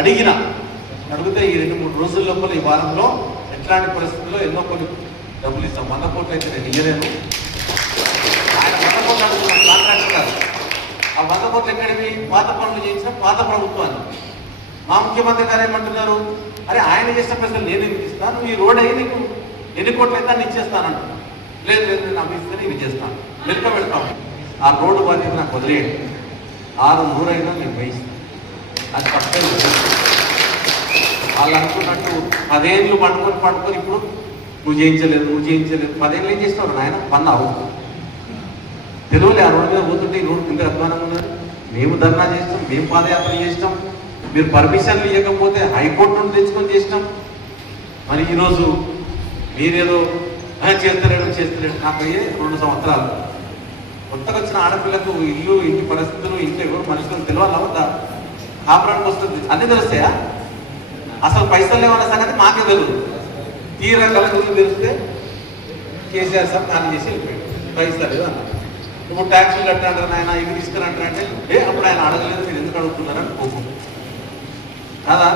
అడిగితే ఈ 2-3 రోజుల లోపల ఈ వారంలో ఎట్లాంటి పరిస్థితుల్లో ఎన్నో కొన్ని డబ్బులు ఇస్తాం. 100 కోట్లు అయితే నేను ఇయ్యలేను. ఆయన 100 కోట్లు అడుగుతున్నాను, కాంట్రాక్టర్ కాదు. ఆ 100 కోట్లు ఎక్కడివి? పాత పనులు చేయించిన పాత ప్రభుత్వాన్ని. మా ముఖ్యమంత్రి గారు ఏమంటున్నారు, అరే ఆయన చేసిన పైసలు నేను ఎందుకు ఇస్తాను, ఈ రోడ్ అయ్యి నీకు ఎన్ని కోట్లు అయితే అని ఇచ్చేస్తానంట. లేదు లేదు, నేను అవి ఇస్తే ఇవి చేస్తాను, వెనుక పెడతాను. ఆ రోడ్డు బాధ్యత నాకు వదిలేయండి, 600 అయినా నేను వేయిస్తాను. అది తప్పలేదు. వాళ్ళు అనుకున్నట్టు 10 ఏళ్ళు పడుకొని ఇప్పుడు నువ్వు చేయించలేదు 10 ఏళ్ళు ఏం చేసినావు నాయన? పన్నావు తెలుగులే. ఆ రోడ్డు మీద పోతుంటే ఈ రోడ్డు కింద అధ్వానం ఉన్నది. మేము ధర్నా చేస్తాం, మేము పాదయాత్ర చేస్తాం. మీరు పర్మిషన్లు ఇవ్వకపోతే హైకోర్టు నుండి తెచ్చుకొని చేసినాం. మరి ఈరోజు మీరేదో చేస్తలేడు. నాకు అయ్యే 2 సంవత్సరాలు. కొత్తగా వచ్చిన ఆడపిల్లకు ఇల్లు, ఇంటి పరిస్థితులు, ఇంట్లో ఎవరు మనుషులకు తెలియాలా వద్దా? కాపురానికి వస్తుంది, అన్నీ తెలుస్తాయా? అసలు పైసలు లేవన్న సంగతి మాకే తెలియదు. తీరా కళలు తెలిస్తే కేసీఆర్ సార్ ఖాళీ చేసి వెళ్ళిపోయాడు. పైసలు లేదు అన్న. ఇప్పుడు ట్యాక్సీలు కట్టాడు ఆయన, ఇవి తీసుకురంటారంటే అప్పుడు ఆయన అడగలేదు, మీరు ఎందుకు అడుగుతున్నారని కోపం కాదా?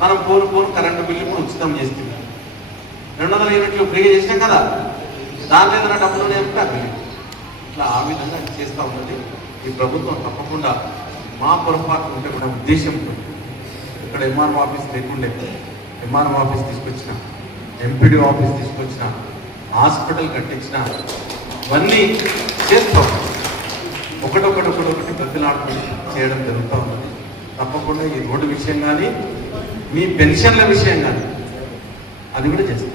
మనం పోను కరెంటు బిల్లు ఇప్పుడు ఉచితం చేస్తున్నాం. 200 యూనిట్లు ఫ్రీగా చేసినాం కదా, దాని మీద డబ్బులు అంటే ఇట్లా ఆ విధంగా చేస్తూ ఉన్నది ఈ ప్రభుత్వం. తప్పకుండా మా పొరపాటు ఉంటే కూడా ఉద్దేశంతో ఇక్కడ ఎంఆర్ఓ ఆఫీస్ లేకుండే ఎంఆర్ఓ ఆఫీస్ తీసుకొచ్చిన, ఎంపీడీ ఆఫీస్ తీసుకొచ్చిన, హాస్పిటల్ కట్టించిన, ఇవన్నీ చేస్తాం. ఒకటొకటి బతిలాడుకుని చేయడం జరుగుతూ ఉన్నది. తప్పకుండా ఈ రోడ్డు విషయం కానీ, మీ పెన్షన్ల విషయం కానీ అది కూడా చేస్తాం.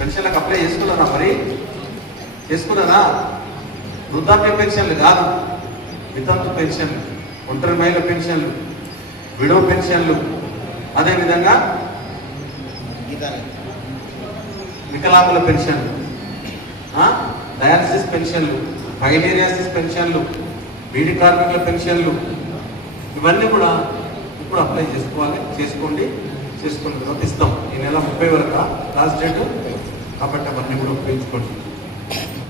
పెన్షన్లకు అప్లై చేసుకున్నారా? మరి చేసుకున్నారా? వృద్ధాప్య పెన్షన్లు కాదు, వితంతు పెన్షన్లు, ఒంటరి మహిళ పెన్షన్లు, విడో పెన్షన్లు, అదేవిధంగా వికలాంగుల పెన్షన్లు, డయాలసిస్ పెన్షన్లు, ఫైలేరియాసిస్ పెన్షన్లు, బీడీ కార్మికుల పెన్షన్లు, ఇవన్నీ కూడా ఇప్పుడు అప్లై చేసుకోండి. చేసుకున్న తర్వాత ఇస్తాం. ఈ నెల 30 వరకు లాస్ట్ డేట్ కాబట్టి అవన్నీ కూడా ఉపయోగించుకోండి.